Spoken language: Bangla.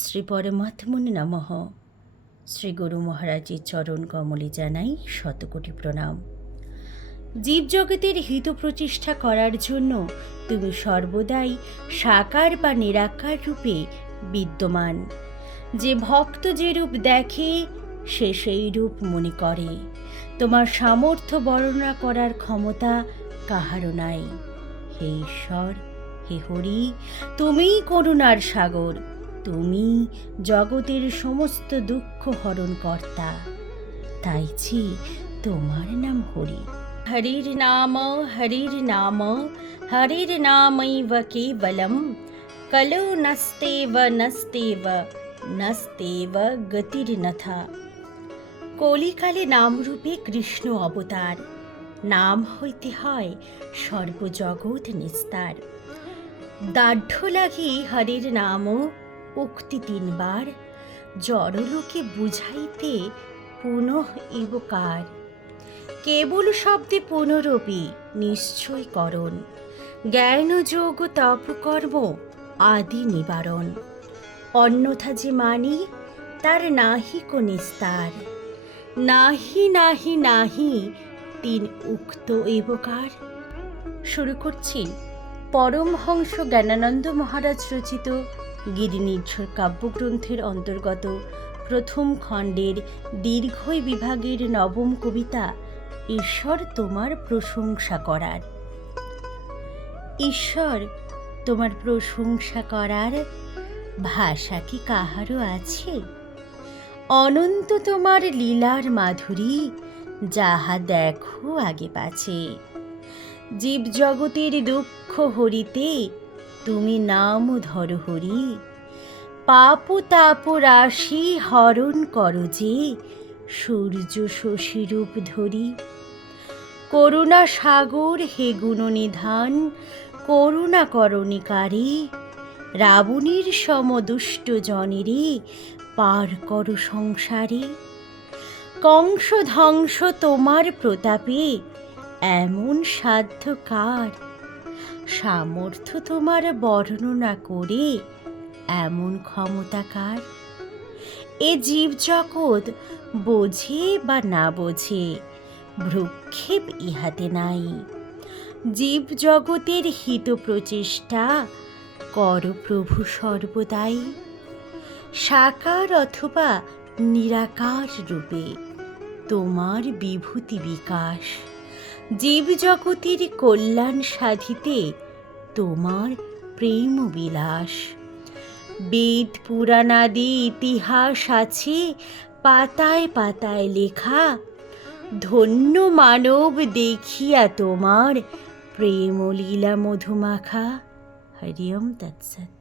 শ্রী পরমাত্মনে নমঃ। শ্রী গুরু মহারাজের চরণ কমলে জানাই শতকোটি প্রণাম। জীবজগতের হিত প্রতিষ্ঠা করার জন্য তুমি সর্বদাই সাকার বা নিরাকার রূপে বিদ্যমান। যে ভক্ত যে রূপ দেখে সে সেই রূপ মনে করে। তোমার সামর্থ্য বর্ণনা করার ক্ষমতা কাহারও নাই। হে ঈশ্বর, হে হরি, তুমিই করুণার সাগর, তুমি জগতের সমস্ত দুঃখ হরণ কর্তা। তাইছি তোমার নাম হরি। হরির নাম হরির নামৈব কেবলম, কলো নস্তেব নস্তেব নস্তেব গতির্নথা। কলিকালে নামরূপে কৃষ্ণ অবতার, নাম হইতে হয় সর্বজগৎ নিস্তার। দাঢ্য লাগি হরির নাম উক্তি 3 বার, জড়লোকে বুঝাইতে পুনঃ ইবকার। কেবল শব্দে পুনরপি নিশ্চয় করণ, জ্ঞান যোগ তপকর্ম আদি নিবারণ। অন্যথা যে মানি তার নাহি কো নিস্তার। নাহি নাহি নাহি 3 উক্ত এবকার। শুরু করছি পরমহংস জ্ঞানানন্দ মহারাজ রচিত গিরিনির্ঝর কাব্যগ্রন্থের অন্তর্গত প্রথম খণ্ডের দীর্ঘই বিভাগের 9ম কবিতা ঈশ্বর তোমার প্রশংসা করার। ঈশ্বর তোমার প্রশংসা করার ভাষা কি কাহারও আছে? অনন্ত তোমার লীলার মাধুরী, যাহা দেখো আগে পাছে। জীবজগতের দুঃখ হরিতে তুমি নাম ধর হরি। পাপ তাপ রাশি হরণ করো যে, সূর্য শশী রূপ ধরি। করুণা সাগর হে গুণনিধান, করুণা করণিকারী। রাবণীর সম দুষ্ট জনেরে পার করো সংসারে। কংস ধ্বংস তোমার প্রতাপে এমন সাধ্য কার? সামর্থ্য তোমার বর্ণনা করে এমন ক্ষমতা কার? এ জীব জগৎ বোঝে বা না বোঝে, ভ্রুক্ষেপ ইহাতে নাই। জীব জগতের হিত প্রচেষ্টা কর প্রভু সর্বদাই। সাকার অথবা নিরাকার রূপে তোমার বিভূতি বিকাশ। জীব জগতের কল্যাণ সাধিতে তোমার প্রেম বিলাস। বেদ পুরাণাদি ইতিহাস আছে পাতায় পাতায় লেখা। ধন্য মানব দেখিয়া তোমার প্রেম লীলা মধুমাখা। হরি ওম তৎসৎ।